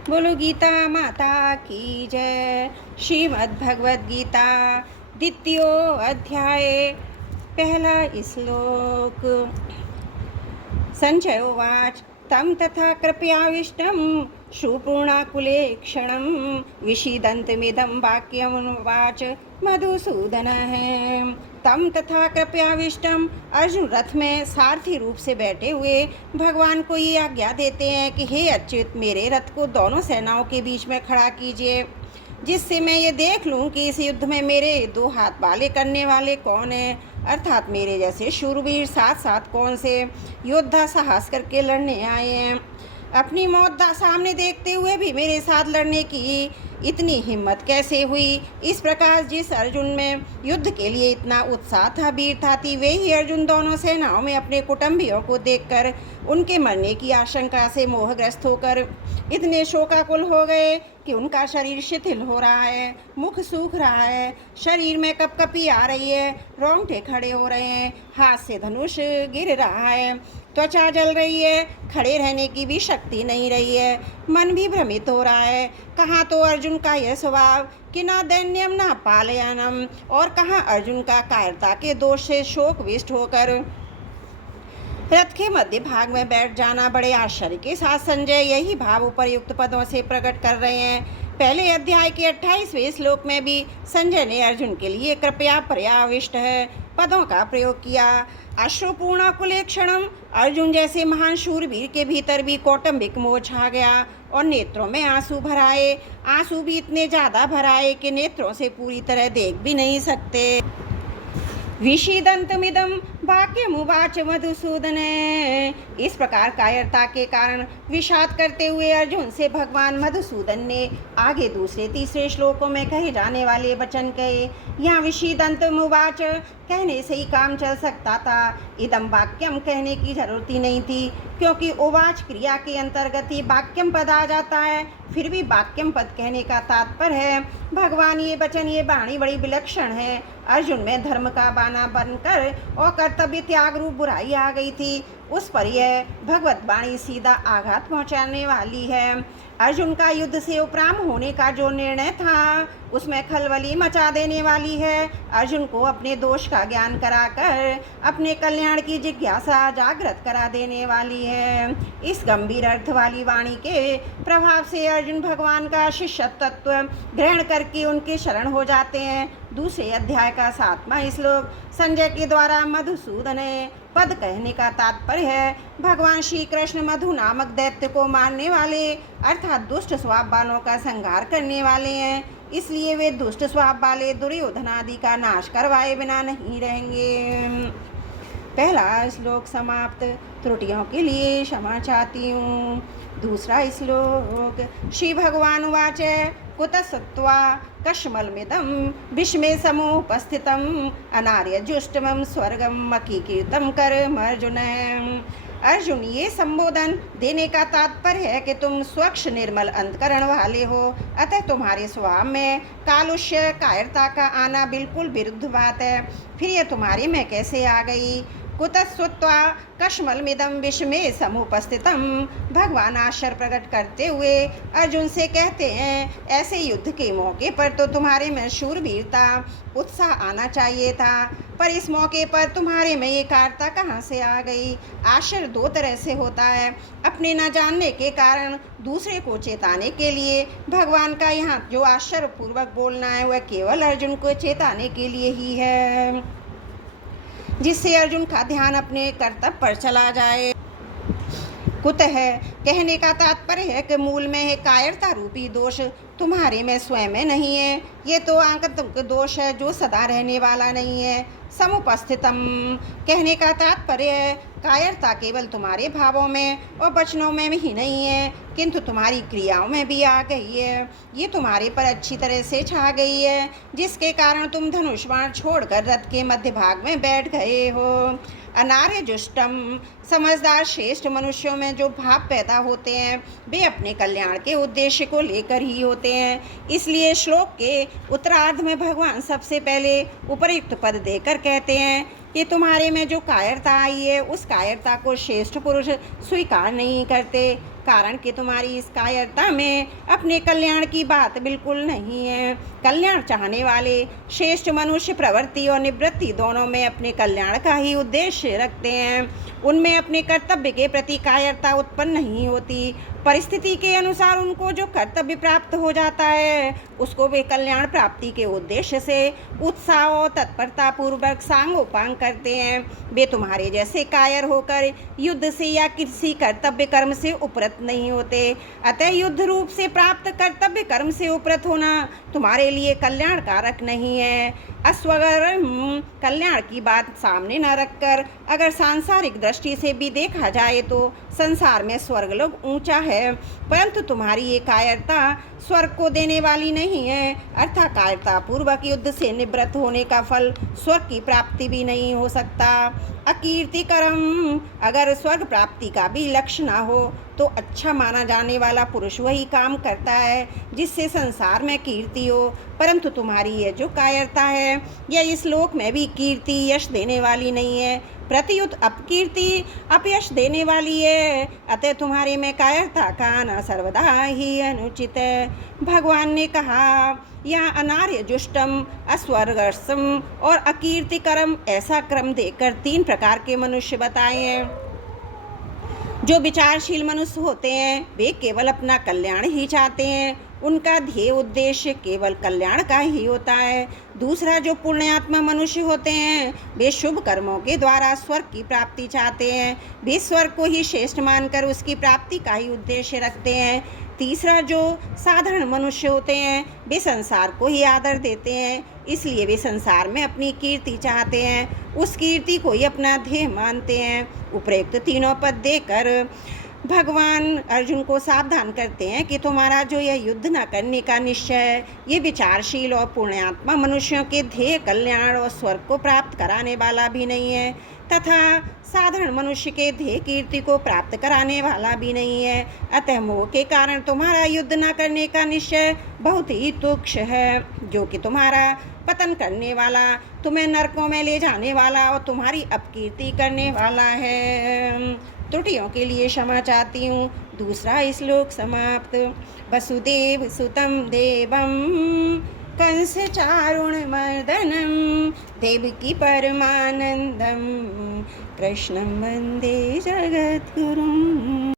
बोलो गीता माता की जय। श्रीमद् भगवद गीता द्वितीयो अध्याय पहला श्लोक। संजय उवाच तं तथा कृपयाविष्टं सुपूर्णाकुलेक्षणं विषीदन्तमिदं वाक्यमुवाच मधुसूदनः। तम तथा कृपयाविष्टम, अर्जुन रथ में सारथी रूप से बैठे हुए भगवान को ये आज्ञा देते हैं कि हे अच्युत, मेरे रथ को दोनों सेनाओं के बीच में खड़ा कीजिए, जिससे मैं ये देख लूं कि इस युद्ध में मेरे दो हाथ वाले करने वाले कौन हैं, अर्थात मेरे जैसे शूरवीर साथ साथ कौन से योद्धा साहस करके लड़ने आए हैं। अपनी मौत सामने देखते हुए भी मेरे साथ लड़ने की इतनी हिम्मत कैसे हुई। इस प्रकार जिस अर्जुन में युद्ध के लिए इतना उत्साह था, वीरता थी, वे ही अर्जुन दोनों सेनाओं में अपने कुटुंबियों को देखकर उनके मरने की आशंका से मोहग्रस्त होकर इतने शोकाकुल हो गए कि उनका शरीर शिथिल हो रहा है, मुख सूख रहा है, शरीर में कपकपी आ रही है, रोंगटे खड़े हो रहे हैं, हाथ से धनुष गिर रहा है, त्वचा जल रही है, खड़े रहने की भी शक्ति नहीं रही है, मन भी भ्रमित हो रहा है। कहाँ तो अर्जुन का यह स्वभाव कि ना दैन्यम ना पालयानम, और कहाँ अर्जुन का कायरता के दोष से शोकविष्ट होकर रथ के मध्य भाग में बैठ जाना। बड़े आश्चर्य के साथ संजय यही भाव उपर्युक्त पदों से प्रकट कर रहे हैं। पहले अध्याय के 28वें श्लोक में भी संजय ने अर्जुन के लिए कृपया पर्याविष्ट है पदों का प्रयोग किया। अश्रुपूर्ण कुलेक्षणम, अर्जुन जैसे महान शूरवीर के भीतर भी कौटुंबिक मोह छा गया और नेत्रों में आंसू भराए। आंसू भी इतने ज़्यादा भराए कि नेत्रों से पूरी तरह देख भी नहीं सकते। विषीदन्तमिदं वाक्यमुवाच मधुसूदन। इस प्रकार कायरता के कारण विषाद करते हुए अर्जुन से भगवान मधुसूदन ने आगे दूसरे तीसरे श्लोकों में कहे जाने वाले वचन कहे। यहाँ विषीदन्तमुवाच कहने से ही काम चल सकता था, इदम वाक्यम कहने की जरूरत ही नहीं थी, क्योंकि उवाच क्रिया के अंतर्गत ही वाक्यम पद आ जाता है। फिर भी वाक्यम पद कहने का तात्पर्य है भगवान ये वचन, ये वाणी बड़ी विलक्षण है। अर्जुन में धर्म का बाना बनकर और कर्तव्य त्याग रूप बुराई आ गई थी, उस पर यह भगवत वाणी सीधा आघात पहुंचाने वाली है। अर्जुन का युद्ध से उपराम होने का जो निर्णय था उसमें खलबली मचा देने वाली है। अर्जुन को अपने दोष का ज्ञान कराकर अपने कल्याण की जिज्ञासा जागृत करा देने वाली है। इस गंभीर अर्थ वाली वाणी के प्रभाव से अर्जुन भगवान का शिष्यत्व ग्रहण करके उनके शरण हो जाते हैं। दूसरे अध्याय का 7वां श्लोक संजय के द्वारा मधुसूदन पद कहने का तात्पर्य है भगवान श्री कृष्ण मधु नामक दैत्य को मारने वाले, अर्थात दुष्ट स्वभाव वालों का संहार करने वाले हैं। इसलिए वे दुष्ट स्वभाव वाले दुर्योधन आदि का नाश करवाए बिना नहीं रहेंगे। पहला श्लोक समाप्त। त्रुटियों के लिए क्षमा चाहती हूँ। दूसरा श्लोक। श्री भगवान उवाच कुतस्तत्वा कश्मलमिदं विस्मे समुपस्थितम् अनार्यजुष्टमं स्वर्गम अकीर्तितं कर्मर्जुन। अर्जुन, ये संबोधन देने का तात्पर्य है कि तुम स्वच्छ निर्मल अंतकरण वाले हो, अतः तुम्हारे स्वभाव में कालुष्य कायरता का आना बिल्कुल विरुद्ध बात है। फिर यह तुम्हारे में कैसे आ गई? कुतस्तुत्वा कश्मलमिदं विस्मे समुपस्थितम, भगवान आश्चर्य प्रकट करते हुए अर्जुन से कहते हैं ऐसे युद्ध के मौके पर तो तुम्हारे में शूरवीरता उत्साह आना चाहिए था, पर इस मौके पर तुम्हारे में ये कायरता कहाँ से आ गई? आश्चर्य दो तरह से होता है, अपने न जानने के कारण दूसरे को चेताने के लिए। भगवान का यहाँ जो आश्चर्यपूर्वक बोलना है वह केवल अर्जुन को चेताने के लिए ही है, जिससे अर्जुन का ध्यान अपने कर्तव्य पर चला जाए। कुतः कहने का तात्पर्य है कि मूल में है कायरता रूपी दोष तुम्हारे में स्वयं में नहीं है, ये तो आंतरिक दोष है जो सदा रहने वाला नहीं है। समुपस्थितम कहने का तात्पर्य है कायरता केवल तुम्हारे भावों में और वचनों में ही नहीं है, किंतु तुम्हारी क्रियाओं में भी आ गई है। ये तुम्हारे पर अच्छी तरह से छा गई है, जिसके कारण तुम धनुष बाण छोड़कर रथ के मध्य भाग में बैठ गए हो। अनार्य जुष्टम, समझदार श्रेष्ठ मनुष्यों में जो भाव पैदा होते हैं वे अपने कल्याण के उद्देश्य को लेकर ही होते हैं। इसलिए श्लोक के उत्तरार्ध में भगवान सबसे पहले उपर्युक्त पद देकर कहते हैं कि तुम्हारे में जो कायरता आई है उस कायरता को श्रेष्ठ पुरुष स्वीकार नहीं करते। कारण कि तुम्हारी इस कायरता में अपने कल्याण की बात बिल्कुल नहीं है। कल्याण चाहने वाले श्रेष्ठ मनुष्य प्रवृत्ति और निवृत्ति दोनों में अपने कल्याण का ही उद्देश्य रखते हैं। उनमें अपने कर्तव्य के प्रति कायरता उत्पन्न नहीं होती। परिस्थिति के अनुसार उनको जो कर्तव्य प्राप्त हो जाता है उसको वे कल्याण प्राप्ति के उद्देश्य से उत्साह और तत्परता पूर्वक सांगोपांग करते हैं। वे तुम्हारे जैसे कायर होकर युद्ध से या किसी कर्तव्य कर्म से उपरत नहीं होते। अतः युद्ध रूप से प्राप्त कर्तव्य कर्म से उपरत होना तुम्हारे लिए कल्याण कारक नहीं है। अस्वगर कल्याण की बात सामने न रखकर अगर सांसारिक दृष्टि से भी देखा जाए तो संसार में स्वर्गलोक ऊंचा है, परंतु तुम्हारी ये कायरता स्वर्ग को देने वाली नहीं है। अर्थात कायरता पूर्वक युद्ध से निवृत्त होने का फल स्वर्ग की प्राप्ति भी नहीं हो सकता। अकीर्तिकरम अगर स्वर्ग प्राप्ति का भी लक्ष्य ना हो तो अच्छा माना जाने वाला पुरुष वही काम करता है जिससे संसार में कीर्ति हो, परंतु तुम्हारी यह जो कायरता है यह इस लोक में भी कीर्ति यश देने वाली नहीं है, प्रतियुत अपकीर्ति अपयश देने वाली है। अतः तुम्हारे में कायरता का आना सर्वदा ही अनुचित है। भगवान ने कहा, यह अनार्य जुष्टम अस्वर्गसम और अकीर्तिकरम ऐसा क्रम देकर 3 प्रकार के मनुष्य बताए हैं। जो विचारशील मनुष्य होते हैं वे केवल अपना कल्याण ही चाहते हैं, उनका ध्येय उद्देश्य केवल कल्याण का ही होता है। दूसरा जो पुण्यात्मा मनुष्य होते हैं वे शुभ कर्मों के द्वारा स्वर्ग की प्राप्ति चाहते हैं, वे स्वर्ग को ही श्रेष्ठ मानकर उसकी प्राप्ति का ही उद्देश्य रखते हैं। तीसरा जो साधारण मनुष्य होते हैं वे संसार को ही आदर देते हैं, इसलिए वे संसार में अपनी कीर्ति चाहते हैं, उस कीर्ति को ही अपना ध्येय मानते हैं। उपरोक्त तीनों पद देकर भगवान अर्जुन को सावधान करते हैं कि तुम्हारा जो यह युद्ध न करने का निश्चय है ये विचारशील और पुण्यात्मा मनुष्यों के ध्येय कल्याण और स्वर्ग को प्राप्त कराने वाला भी नहीं है, तथा साधारण मनुष्य के ध्येय कीर्ति को प्राप्त कराने वाला भी नहीं है। अतः मोह के कारण तुम्हारा युद्ध न करने का निश्चय बहुत ही तुच्छ है, जो कि तुम्हारा पतन करने वाला, तुम्हें नरकों में ले जाने वाला और तुम्हारी अपकीर्ति करने वाला है। त्रुटियों के लिए क्षमा चाहती हूँ। दूसरा श्लोक समाप्त। वसुदेव सुतं देवं कंस चारुणमर्दनं देवकी परमानंदं कृष्णं वंदे जगद्गुरुम्।